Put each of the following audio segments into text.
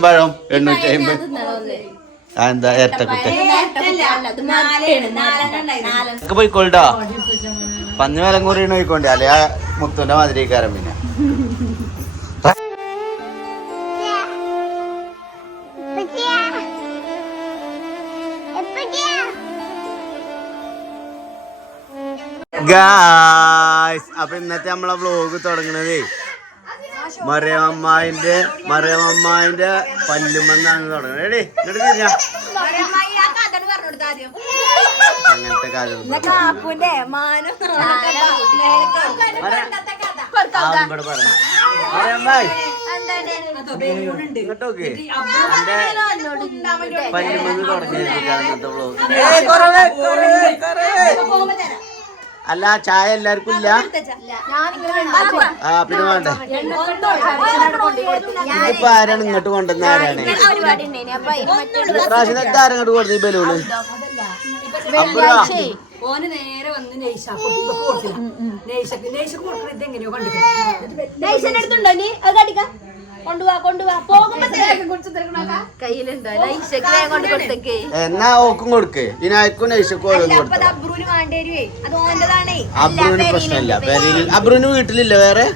പഴം എണ്ണൂറ്റി അമ്പത് എന്താ ഇരട്ടക്കുട്ട പോയിക്കോൾട്ടോ പഞ്ഞ വിലം കൂറിയാണ് പോയിക്കോണ്ടേ അല്ലെ? ആ മുത്തുന്റെ മാതിരിക്കാരൻ പിന്നെ. ഗായ്സ് അപ്പൊ ഇന്നത്തെ നമ്മളെ വ്ലോഗ് തുടങ്ങണതേ മറിയമ്മന്റെ മറിയമ്മന്റെ പല്ലുമെന്നാണ് തുടങ്ങുന്നത്. എടീ, ഇങ്ങോട്ട് തിരിഞ്ഞാ. അങ്ങനത്തെ ഇവിടെ പറയണം. മറിയമ്മായി, ഇങ്ങോട്ട് നോക്ക്. എന്റെ പല്ലുമെന്ന് വ്ലോഗ് അല്ല ചായ എല്ലാവർക്കും ഇല്ല? ആ പിന്നെ വേണ്ട. ഇപ്പൊ ആരാണ് ഇങ്ങോട്ട് കൊണ്ടുവന്ന ആരാണ്? പ്രാവശ്യം ആരാ ഇങ്ങോട്ട് കൊടുത്തു ബലൂണ്? ഓന് നേരെ വന്ന് നെയ്ഷ ഇപ്പൊ കൊടുത്തില്ല. നെയ്ഷക്ക് നെയ്ഷക്ക് കൊടുക്കുന്നത് ഇതെങ്ങനെയോ കണ്ടിട്ടുണ്ട് അടുത്തുണ്ടോ നീ അത് കടിക്ക. കൊണ്ടുപോവാ കൊണ്ടുപോവാ പോകുമ്പോ കയ്യിലുണ്ടോ? കൊണ്ട് കൊടുത്തേക്കേ. എന്നാ ഓക്കും കൊടുക്ക്. ഇനി നൈഷക്കും ഐശക്കും അബ്രൂന് വേണ്ടി വരുവേ. അത് ഓന്റെതാണേ അബ്രുവിന് പ്രശ്നമില്ല. അബ്രുവിന് വീട്ടിലില്ല വേറെ?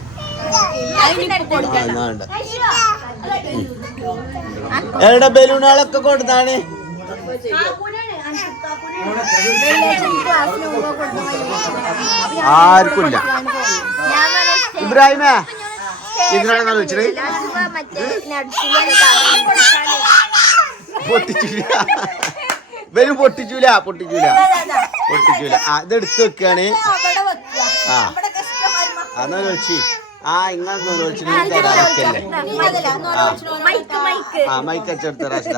എവിടെ ബലൂണുകളൊക്കെ കൊടുത്താണ് ആർക്കില്ല ഇബ്രാഹിമേ. വിളിച്ചത് മറ്റേ പൊട്ടിച്ചില്ല ബലൂൺ പൊട്ടിച്ചൂല. പൊട്ടിച്ചൂല പൊട്ടിച്ചൂല. ആ ഇത് എടുത്ത് വെക്കാണ്. ആ. അന്നാ വിളിച്ച് ആ ഇങ്ങനെ മൈക്ക് ആ. മൈക്ക് അച്ചെടുത്ത റാഷിദ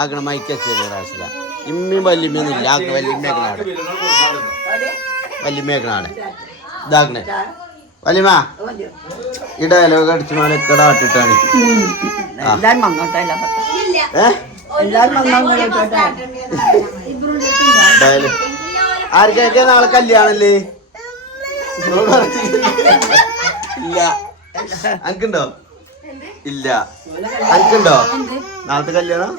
ആക്കണ മൈക്ക് അച്ചെടുത്ത റാഷിദ ഇമ്മി വല്യമ്മയൊന്നും ഇല്ല. ആക്കണ വല്യമ്മേക്കണാണ് വല്യമ്മേക്കനാണ് ഇതാക്കണേ. വല്യമ്മ ഈ ഡയലോഗ് അടിച്ചു മോനൊക്കെ ഇട്ടിട്ടാണ് ആ. ഏ? ഡയലോഗ് ആർക്കൊക്കെ നാളെ കല്യാണല്ലേ. ഇല്ല. അനക്കുണ്ടോ? ഇല്ല. അനക്കുണ്ടോ? നാളത്തെ കല്യാണം?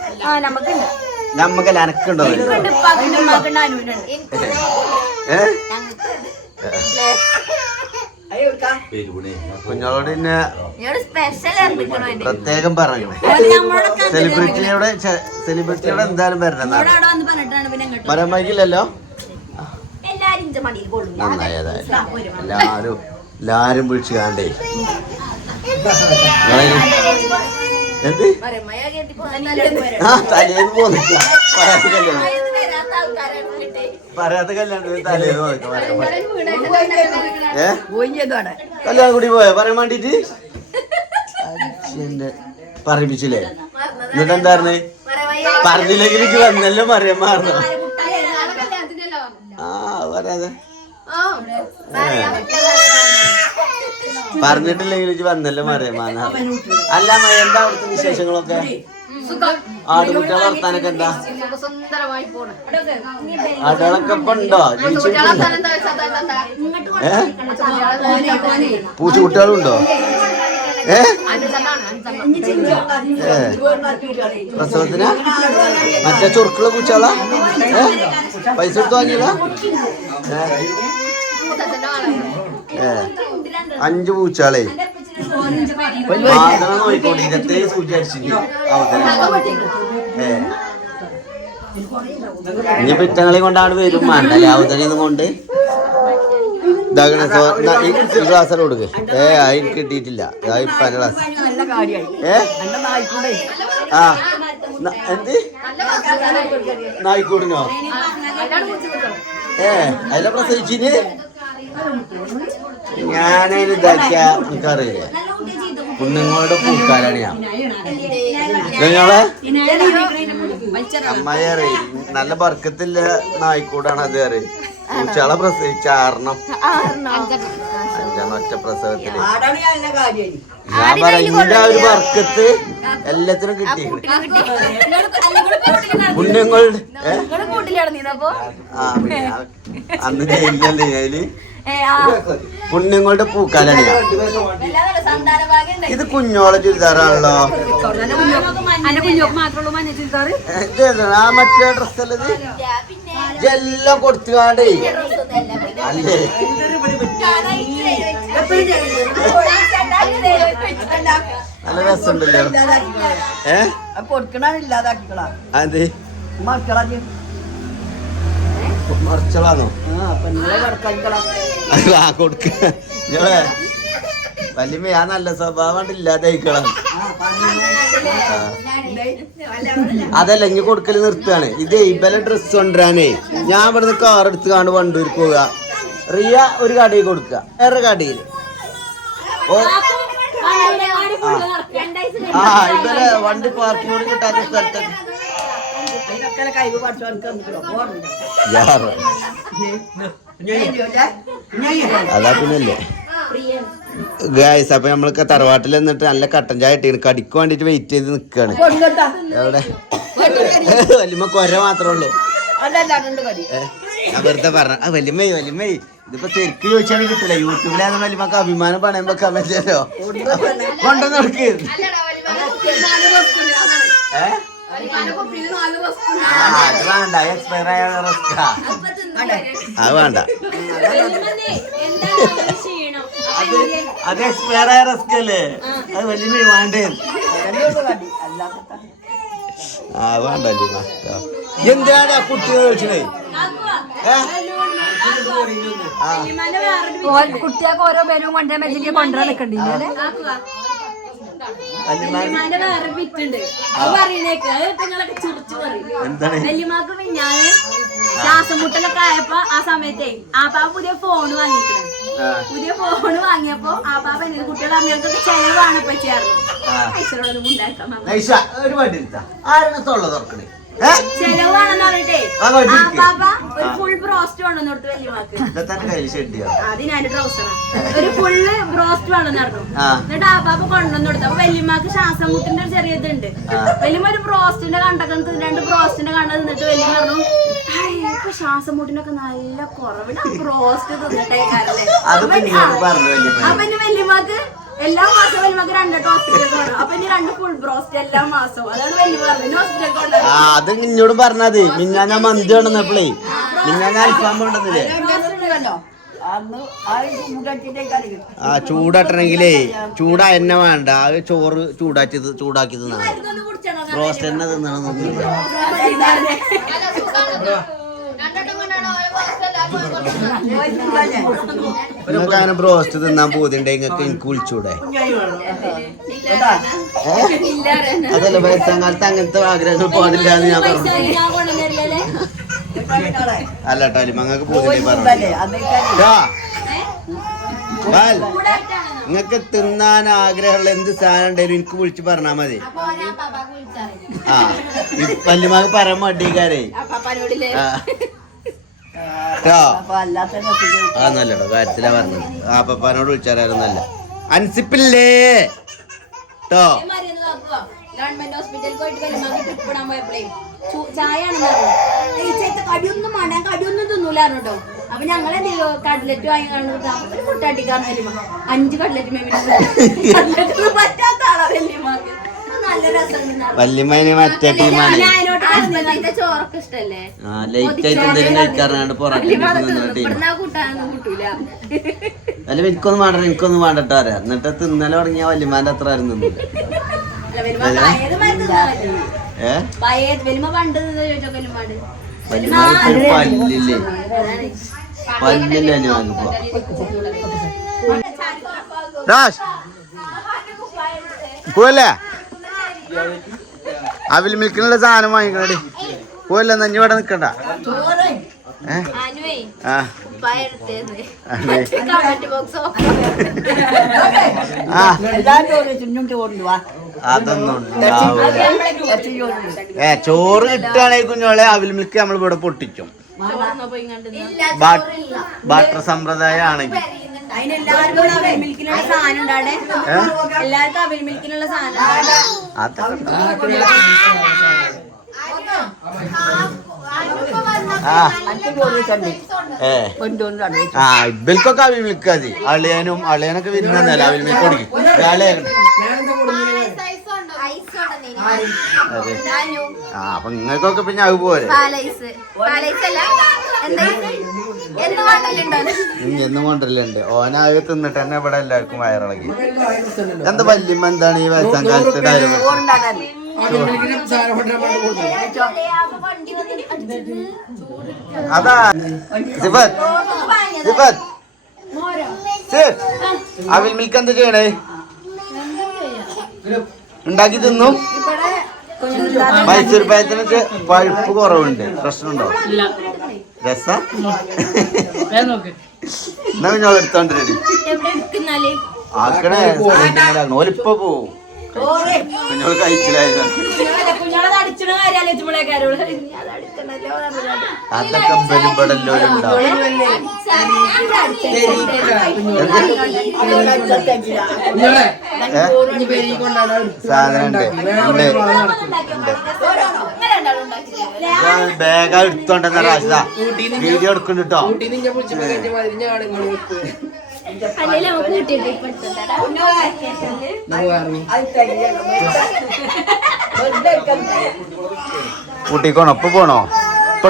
നമ്മക്കല്ല അനക്കുണ്ടോ? ഏ. പിന്നെ എന്റെ പ്രത്യേകം പറഞ്ഞു സെലിബ്രിറ്റിയുടെ സെലിബ്രിറ്റിയുടെ എന്തായാലും വരണം പിന്നെ ഇങ്ങോട്ട് എല്ലാരും എല്ലാരും വിളിച്ചു കാണ്ടേ എന്ത്? ആ തലേന്ന് പോന്നില്ല. പറയാത്ത കല്യാണം തലേന്ന് പോന്നിട്ട് പറയാൻ ഏ? കല്യാണം കൂടി പോയോ? പറയാൻ വേണ്ടിട്ട്? പറയിപ്പിച്ചില്ലേ എന്നിട്ട് എന്തായിരുന്നു പറഞ്ഞില്ലെങ്കിൽ എനിക്ക് വന്നല്ലോ പറയാൻ മാറണോ ആ പറയാതെ. പറഞ്ഞിട്ടില്ലെങ്കിൽ എനിക്ക് വന്നല്ലോ മാറ അല്ല മഴ എന്താ അവിടുത്തെ വിശേഷങ്ങളൊക്കെ? ആടുകുട്ടികളെ വർത്താനൊക്കെ എന്താ? അടളൊക്കെ ഉണ്ടോ? പൂച്ചക്കുട്ടികളുണ്ടോ? ഏ? പ്രസവത്തിന്? മറ്റേ ചുരുക്കുള്ള കുച്ചാളാ ഏ? പൈസ എടുത്ത് വാങ്ങിയില്ല ഏ. അഞ്ച് പൂച്ചകളെ. മാതണ നോയിക്കോട്ടെ പിറ്റങ്ങളെ കൊണ്ടാണ് വരും. മണ്ണല്ലേ അവതരണം കൊണ്ട് ക്ലാസ് കൊടുക്ക്. ഏ അതിന് കിട്ടിയിട്ടില്ല. ഇപ്പൊ കാര്യമായി ഏ? ആ. എന്ത്? നായിക്കൂടിനോ? ഏ അതിലെ പ്രസവിച്ചിന്? ഞാനതിന് ഇതാക്കിയ എനിക്കറിയില്ല. കുഞ്ഞുങ്ങളുടെ പൂക്കാലാണ് ഞാൻ. നിങ്ങളെ അമ്മായി അറിയും. നല്ല ബർക്കത്തില്ല നായിക്കൂടാണ് അത് അറിയും. പൂച്ചാളെ പ്രസവിച്ച ആറണം അഞ്ചാണ് ഒറ്റ പ്രസവത്തിൽ. ഞാൻ പറയാം ഒരു ബർക്കത്ത് എല്ലാത്തിനും കിട്ടി. കുഞ്ഞുങ്ങളുടെ അന്ന് ജയിലല്ലേ അതിൽ ഏ, ആ. പുണ്യം കൊണ്ട് പൂക്കാലാണ്. ഇത് കുഞ്ഞോളെ ചുരിദാറാണല്ലോ? ആ മറ്റേ ഡ്രസ് അല്ലത് ഇതെല്ലാം കൊടുത്തുകാണ്ടേ. അല്ലേ. നല്ല രസമുണ്ടല്ലോ. ഏ? കൊടുക്കണ ഇല്ലാതാക്കിക്കളാ. അതെ മക്കളെ മറിച്ചളാണോ ആ കൊടുക്ക. വല്യമ്മ ആ നല്ല സ്വഭാവം ഇല്ലാതായിക്കളാം. അതല്ല ഇനി കൊടുക്കൽ നിർത്തുകയാണ്. ഇത് ഇബലെ ഡ്രസ് കൊണ്ടുവരാനേ. ഞാൻ ഇവിടുന്ന് കാർ എടുത്ത് കാണും വണ്ടൂർക്ക് പോവുക. റിയ ഒരു കടയിൽ കൊടുക്കുക. വേറെ കടയിൽ ഓ. ആ ഇബല വണ്ടി പാർക്കിംഗ് കൂടി കിട്ടാത്ത സ്ഥലത്തൊക്കെ അതിനൊക്കെ കഴിവ്. അതാ പിന്നല്ലേ. ഗായ്സ് അപ്പൊ നമ്മളൊക്കെ തറവാട്ടിൽ നിന്നിട്ട് നല്ല കട്ടൻ ചായ ഇട്ടിരുന്നു കടിക്ക് വേണ്ടിട്ട് വെയിറ്റ് ചെയ്ത് നിക്കാണ്. എവിടെ? വലിയ കൊര മാത്രമേ ഉള്ളൂ. വെറുതെ പറഞ്ഞ. വലിയ വലിയ ഇതിപ്പോ തിരക്ക് ചോദിച്ചാൽ കിട്ടില്ല യൂട്യൂബിലാണ് വല്യമ്മക്ക് അഭിമാനം പണയം വെക്കാൻ പറ്റില്ലല്ലോ. കൊണ്ടുവന്ന് കൊടുക്ക്. ഏ? അത് വേണ്ട. എക്സ്പയർ ആയ റിസ്കാ അത് വേണ്ട അത് അത് എക്സ്പയർ ആയ റിസ്ക് അല്ലേ അത് വലിയ വേണ്ടേ ആ. വേണ്ട എന്തിനാണ് ഏ? ആ. കുട്ടിയാക്ക് ഓരോ പേരും കൊണ്ടുവരാൻ വെച്ചിട്ട് കൊണ്ടുവരാൻ വല്യമ്മ വേറെ വിറ്റുണ്ട് അത് പറയണേക്ക് അത് നിങ്ങളൊക്കെ ചുറിച്ചു പറയും. എന്താണ്? വല്യമാക്ക് മിഞ്ഞാന് ശ്വാസം മുട്ടലൊക്കെ ആയപ്പോ ആ സമയത്തേ ആപ്പാ പുതിയ ഫോൺ വാങ്ങിക്കണേ പുതിയ ഫോൺ വാങ്ങിയപ്പോ ആപ്പാപ്പ എന്നെ കുട്ടികൾ അമ്മയൊക്കെ ചെലവാണ് ഇപ്പൊ ചേർന്ന്. പൈസകളൊന്നും ഉണ്ടാക്കാൻ ആരാണ് തൊള്ള തുറക്കണേ? ഒരു ഫുള്ള് ബ്രോസ്റ്റ് വേണമെന്ന് പറഞ്ഞു. ആ. പാപ്പ കൊണ്ടുവന്നു കൊടുത്തു. അപ്പൊ വല്യമ്മക്ക് ശ്വാസം മുട്ടിന്റെ ഒരു ചെറിയ ഇതുണ്ട്. വല്യമ്മ ഒരു ബ്രോസ്റ്റിന്റെ കണ്ടൊക്കെ രണ്ട് ബ്രോസ്റ്റിന്റെ കണ്ട നിന്നിട്ട് വല്യമ്മ പറഞ്ഞു "ഹായ്, ഇപ്പൊ ശ്വാസം മുട്ടിനൊക്കെ നല്ല കുറവില്ല ബ്രോസ്റ്റ് തിന്നിട്ടേ കാരല്ലേ അത് പിന്നീട് പറഞ്ഞു വല്യമ്മ. അപ്പൊ വല്യമ്മക്ക് എല്ലാ മാസവും നമുക്ക് രണ്ടോട്ട് ഹോസ്പിറ്റലിൽ പോകണം അപ്പൊ ഇനി രണ്ട് ഫുൾ ബ്രോസ്റ്റ് എല്ലാ മാസവും. അതാണ് വലിയ പറഞ്ഞത് ഹോസ്പിറ്റലിൽ ആ അത് ഇന്നോട് പറഞ്ഞത്. മിന്നാ ഞാൻ മന്തി കൊണ്ടുവന്നപ്പോഴേ മിന്നാ ഞാൻ അൽഫാം കൊണ്ടുവന്നില്ലേ ആ ചൂടാട്ടണെങ്കിലേ ചൂടാ എന്നെ വേണ്ട. ആ ചോറ് ചൂടാക്കി ചൂടാക്കി തിന്നാണ് ഇതൊന്ന് കുടിച്ചണോ റോസ്റ്റ് തന്നെ തിന്നണമെന്നൊന്നുമില്ല നിങ്ങൾക്ക് അങ്ങനെ ബ്രോസ്റ്റ് തിന്നാൻ പോകുന്നുണ്ട് നിങ്ങൾക്ക് എനിക്ക് വിളിച്ചൂടെ ഏ? അതല്ല വയസ്സാം കാലത്ത് അങ്ങനത്തെ ആഗ്രഹങ്ങൾ പാടില്ല എന്ന് ഞാൻ പറഞ്ഞു അല്ല അലിമങ്ങൾക്ക് പോതിണ്ടേ പറഞ്ഞു നിങ്ങൾക്ക് തിന്നാൻ ആഗ്രഹമുള്ള എന്ത് സാധനം ഉണ്ടെങ്കിലും എനിക്ക് വിളിച്ചു പറഞ്ഞാ മതി. ആ വല്യമാക്ക് പറയാൻ മടിക്കാരേ. ആ നല്ലടോ കാര്യത്തിലാ പറഞ്ഞത്. ആ പപ്പാനോട് വിളിച്ചാലും നല്ല. അൻസിപ്പില്ലേ? കേട്ടോ ഗവൺമെന്റ് ഹോസ്പിറ്റലിൽ പോയിട്ട് ചായ ആണെന്ന് പറഞ്ഞു. ഈ ചേത്ത കടിയൊന്നും വേണ്ട. ഞാൻ കടിയൊന്നും തിന്നൂലായിരുന്നു കേട്ടോ അപ്പൊ ഞങ്ങളെ കട്ലറ്റ് വാങ്ങി കാണുന്നത് ഒരു മുട്ടട്ടിക്കാന്ന് വലിയ അഞ്ച് കട്ലറ്റ് കട്ലറ്റ് പറ്റാത്ത ആളാ വല്യമാക്ക് നല്ല രസം വല്യമ്മേനെ മറ്റേ ടീമാണ് അതിനോട്ട് ചോറൊക്കെ ഇഷ്ടല്ലേ? ആ ലേറ്റ് ആയിട്ട് എന്തെങ്കിലും കഴിക്കാറുണ്ട് അല്ല എനിക്കൊന്നും വേണ്ട എനിക്കൊന്നും വേണ്ടട്ടോ അറിയാം എന്നിട്ട് തിന്നല തുടങ്ങിയ വല്യമാന്റെ അത്ര ആരും നിന്നില്ല പല്ലില്ലേ? പോവല്ലേ? അവിൽ മിൽക്കിനുള്ള സാധനം വാങ്ങിക്കണടി. പോവല്ലേ? നഞ്ഞു ഇവിടെ നിക്കണ്ട. ആ. അതൊന്നും ഏ ചോറ് കിട്ടുകയാണെങ്കിൽ കുഞ്ഞോളെ അവിൽ മിൽക്ക് നമ്മൾ ഇവിടെ പൊട്ടിക്കും. ബാട്ടർ സമ്പ്രദായം ആണെങ്കിൽ അതിനെല്ലാവർക്കും അവൽ മിൽക്കിനുള്ള സാധനം ഉണ്ടാടെ എല്ലാവർക്കും അവൽ മിൽക്കിനുള്ള സാധനം. ഉണ്ടാടെ. അതൊക്കെ ഉണ്ടാവും. ആ അച്ഛൻ ചോറ് കണ്ടി ഏ. കൊണ്ടുവന്ന് കണ്ടു ആ ഇവൽക്കൊക്കെ അവിൽ മിൽക്ക് മതി. അളിയനും അളിയനൊക്കെ വിരുന്നല്ല അവിൽ മിൽക്ക് കൊടുക്കും. അതെ. ആ അപ്പൊ നിങ്ങൾക്കൊക്കെ പിന്നെ അത് പോലെ പാലൈസ്. പാലൈസ് എന്താ? എന്ന് കൊണ്ടല്ലുണ്ടോ ഓനാകെ തിന്നിട്ട് തന്നെ ഇവിടെ എല്ലാവർക്കും വയറിളകി. എന്താ വല്യമ്മ എന്താണ് ഈ വയസ്സാം കാലത്ത് അതാ. സിഫത്ത്. സിഫത്ത്. സിഫ്. അവിൽ മിൽക്ക് എന്താ ചെയ്യണേ? ഉണ്ടാക്കി തിന്നും. മൈസൂർ പാക്കിന് പഴുപ്പ് കുറവുണ്ട്. പ്രശ്നമുണ്ടോ? രസ? എന്നാ പിന്നെ ആക്കണേ. ഓലിപ്പോ പോവും. കുഞ്ഞോൾ കഴിച്ചില്ലായിരുന്നു സാധനം ബാഗ് എടുത്തോണ്ടെന്ന റാഷിദ വീഡിയോ എടുക്കുന്നുണ്ട് കിട്ടിയിട്ട് ഇപ്പൊ എടുത്തോണ്ടാ കൂട്ടിക്കോണോ ഇപ്പൊ പോണോ? ഇപ്പൊ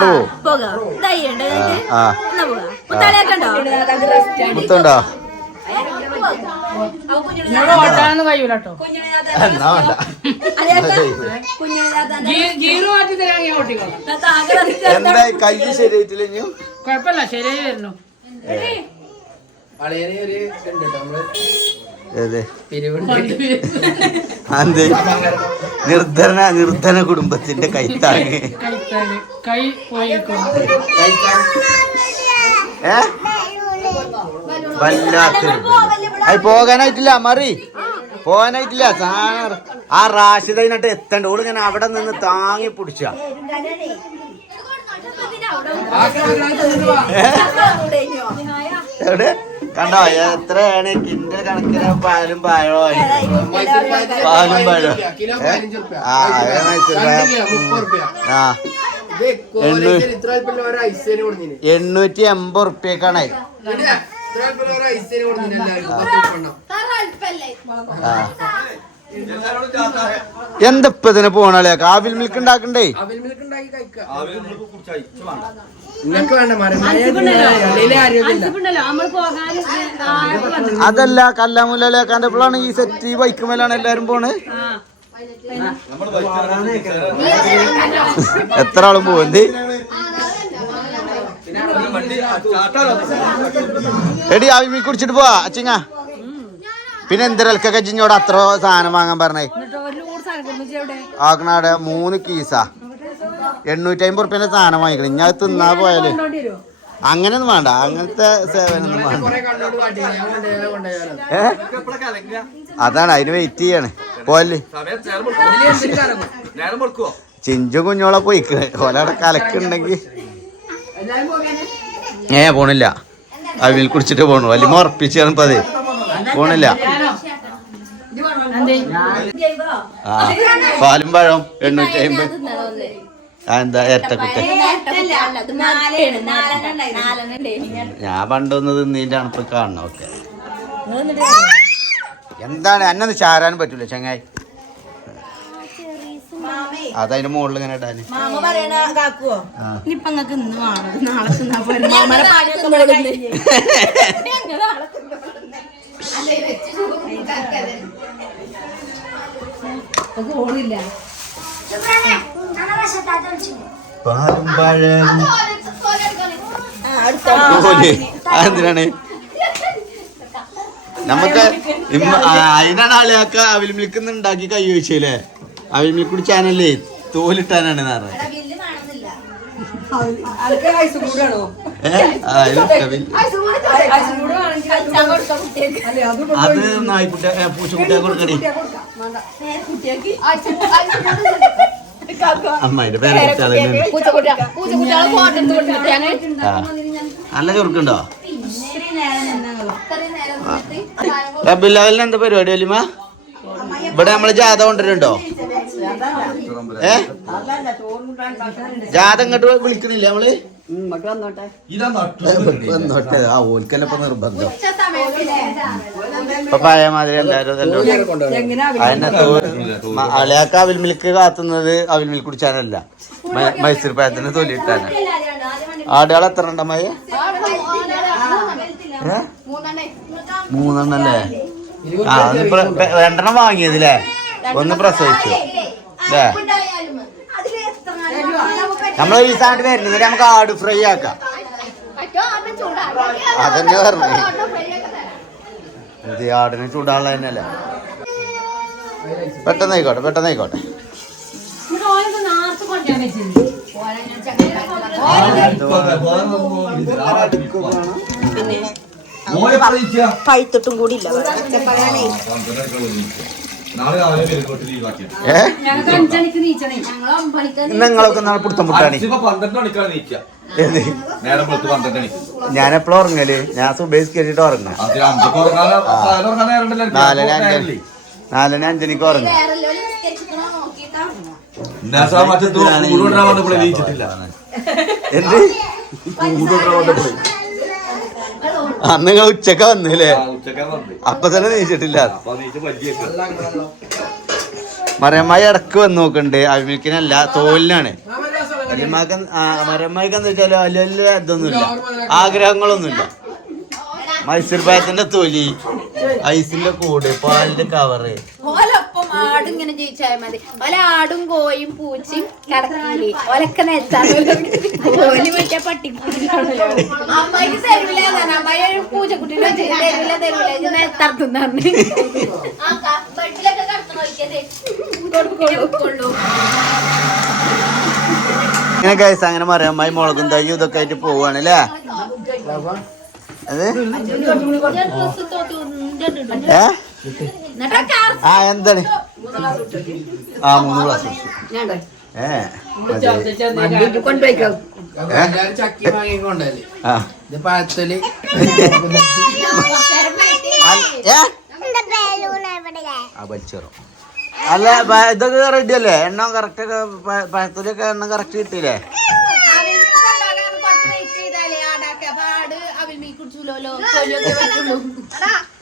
മുത്തുണ്ടോ? ഓട്ടാനൊന്നും കഴിയൂല കേട്ടോ. എന്നാ വേണ്ട. എന്തായി? കൈ ശരിയായിട്ടില്ല കുഴപ്പമില്ല ശരിയായി വരുന്നു. അളിയനെ ഒരു നമ്മൾ അത് നിർധന നിർധന കുടുംബത്തിന്റെ കൈത്താങ്. ഏ? വല്ലാത്തൊരു അത് പോകാനായിട്ടില്ല മറി. പോകാനായിട്ടില്ല സാധനം ആ റാഷിദൈനായിട്ട് എത്തണ്ട. ഓൾ ഇങ്ങനെ അവിടെ നിന്ന് താങ്ങി പിടിച്ച. എവിടെ? കണ്ടോ എത്രയാണ്? കിൻഡൽ കണക്കിന് പാലും പഴമായി പാലും പഴം ആ ആ. എണ്ണൂറ്റി എൺപത് ഉറുപ്പ്യക്കാണ്. എണ്ണം. ആ. എന്താ ഇപ്പൊ ഇതിന് പോണല്ലേ കാവിൽ മിൽക്ക് ഉണ്ടാക്കണ്ടേ? അതല്ല കല്ലാമുല്ലാക്കാന്റെ പിള്ളാണ് ഈ സെറ്റ് ഈ ബൈക്ക് മേലാണ് എല്ലാരും പോണ്. എത്ര ആളും പോകുന്നത് എടി ആവിൽ മീൻ കുടിച്ചിട്ട് പോവാ അച്ചിങ്ങ. പിന്നെ എന്തിരൽക്കൊക്കെ കഴിഞ്ഞോട് അത്ര സാധനം വാങ്ങാൻ പറഞ്ഞേ? ആക്കണാടെ മൂന്ന് കീസാ. എണ്ണൂറ്റി അമ്പത് റുപ്യന്റെ സാധനം വാങ്ങിക്കണം. ഇനി അത് തിന്നാ പോയാൽ. അങ്ങനെയൊന്നും വേണ്ട. അങ്ങനത്തെ സേവനൊന്നും വേണ്ട. ഞാൻ ഏ? അതാണ് അതിന് വെയിറ്റ് ചെയ്യാണ്. പോയല്ലേ ചിഞ്ചു കുഞ്ഞോളെ പോയിക്കണ്. ഓലവിടെ കലക്കുണ്ടെങ്കിൽ ഏ പോണില്ല. അവിൽ കുടിച്ചിട്ട് പോണു. വലിയ ഉറപ്പിച്ചാണ് ഇപ്പൊ അത്. പോണില്ല. പാലും പഴം എണ്ണൂറ്റി അമ്പത് എന്താ ഇരട്ടക്കുട്ട? ഞാൻ പണ്ടൊന്ന് തിന്നീന്റെ അണപ്പ് കാണണം ഓക്കെ. എന്താണ്? എന്നൊന്ന് ചാരാൻ പറ്റൂല ചങ്ങായി. അതതിന്റെ മുകളിൽ ഇങ്ങനെ ഇടാന്. ഇപ്പൊ നാളെ ഓടില്ല. പാലും പഴം. ഓൽ അതെന്തിനാണ്? നമുക്ക് അതിനാണ് ആളുകൾക്ക് അവിൽ മിൽക്ക് ഉണ്ടാക്കി കൈ വെച്ചല്ലേ അവിൽ മിൽക്ക് കുടിച്ചാനല്ലേ തോലിട്ടാനാണ് കൂടാണോ? ഏ? ആ, അത് നായ്ക്കുട്ടി പൂച്ചക്കുട്ടിയെ കൊടുക്കണേ അമ്മായിന്റെ പേരെ നല്ല ചുരുക്കുണ്ടോ എന്താ പരിപാടി വലിയ ഇവിടെ നമ്മൾ ജാഥ കൊണ്ടുവരുന്നുണ്ടോ? ഏ? ജാഥ ഇങ്ങോട്ട് വിളിക്കണില്ല നമ്മൾ? ഇങ്ങോട്ട് വന്നോട്ടെ. വന്നോട്ടെ. ആ ഓൽക്കല്ല ഇപ്പൊ നിർബന്ധം. ഇപ്പൊ പഴയ മാതിരി എല്ലാരും അളിയാക്ക അവിൽ മിൽക്ക് കാത്തുന്നത് അവിൽ മിൽക്ക് കുടിച്ചാനല്ല. മൈസൂർ പഴത്തിന് തൊലിയിട്ടാണ് ആടുകൾ എത്ര ഉണ്ടമ്മയെ മൂന്നെണ്ണല്ലേ? ആ രണ്ടെണ്ണം വാങ്ങിയതില്ലേ? ഒന്ന് പ്രസവിച്ചു. അല്ലേ നമ്മൾ ഈ സാധനം വരുന്നത് നമുക്ക് ആട് ഫ്രൈ ആക്കാം. അതന്നെ പറഞ്ഞു ഇത് ആടിനെ ചൂടാനുള്ള തന്നെയല്ലേ? പെട്ടെന്ന് ആയിക്കോട്ടെ പെട്ടെന്ന് ആയിക്കോട്ടെ. പഴുത്തിട്ടും കൂടി ഇല്ല നിങ്ങളൊക്കെ നാളെ പിടുത്തം മുട്ടാണി ഞാനെപ്പോഴും ഞാൻ എപ്പോഴും ഉറങ്ങൽ? ഞാൻ സുബേസ് കേട്ടിട്ട് ഉറങ്ങ. ഉണ്ടല്ലോ എനിക്ക്. നാലര അഞ്ചനിക്ക് ഉറങ്ങ. എന്ത്. അന്ന് നിങ്ങൾ ഉച്ചക്ക വന്നില്ലേ. അപ്പൊ തന്നെ നീച്ചിട്ടില്ല. മരമായി ഇടയ്ക്ക് വന്ന് നോക്കണ്ട്. അഭിമുഖിനല്ല തോലിനാണ്. മരമാക്ക് മരമായിക്ക് എന്താ വെച്ചാൽ വലിയ ഇതൊന്നുമില്ല. ആഗ്രഹങ്ങളൊന്നുമില്ല. മൈസൂർ പായത്തിന്റെ തൊലി ഐസിന്റെ കൂട് പാലിന്റെ കവറ് ആടും ഇങ്ങനെ ജീവിച്ചാൽ മതി. ഓല ആടും കോയും പൂച്ചയും കടക്കില്ലേ ഓലൊക്കെ ഓൽ മറ്റേ പട്ടിക്കൂടിലാണല്ലോ അമ്മായി തരൂല അമ്മായി ഒരു പൂച്ചക്കുട്ടിനെ തരൂല തരൂല ഇത് നെത്തർത്തുന്ന ഇങ്ങനെ കഴിച്ച അങ്ങനെ മരമായി മുളകും തയ്യും ഇതൊക്കെ ആയിട്ട് പോവാണ് അല്ലേ? ഏ? ആ എന്താണ്? ആ മൂന്ന് ക്ലാസ്. കൊണ്ടുപോയിക്കോ. വലിച്ചേറും. അല്ല ഇതൊക്കെ റെഡി അല്ലേ? എണ്ണം കറക്റ്റ് ഒക്കെ പഴത്തൊലിയൊക്കെ എണ്ണം കറക്റ്റ് കിട്ടിയില്ലേ? ഉണ്ടായത്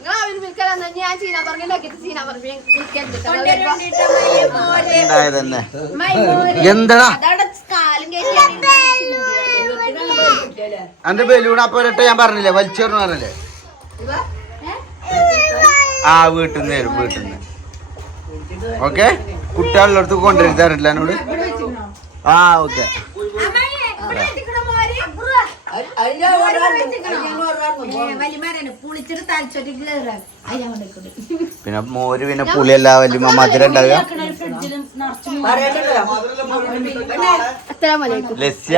തന്നെ എന്താടാ? എന്റെ ബലൂൺ പോലെ ഞാൻ പറഞ്ഞില്ലേ? വലിച്ചേർന്ന് പറഞ്ഞില്ലേ? ആ വീട്ടിൽ നിന്ന് വരും വീട്ടിൽ നിന്ന്. ഓക്കെ? കുട്ടികളുടെ അടുത്ത് കൊണ്ടുവരുത്താറില്ല എന്നോട്? ആ ഓക്കെ. പിന്നെ മോര് പിന്നെ പുളിയല്ല വലിയ മധുരം ഉണ്ടാവുക. ലസ്യ?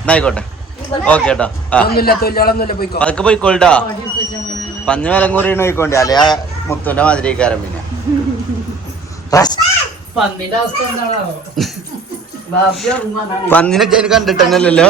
എന്നായിക്കോട്ടെ. ഓക്കെ കേട്ടോ അതൊക്കെ പോയിക്കോൾട്ടോ പഞ്ഞു വിലം കൂറിയാണ് പോയിക്കോണ്ടി. അല്ലെ ആ മുത്തുന്റെ മാതിരിക്കാരൻ പിന്നെ. പന്നിന്റെ അവസ്ഥ എന്താണോ പന്നിനെ ഞാൻ കണ്ടിട്ടല്ലോ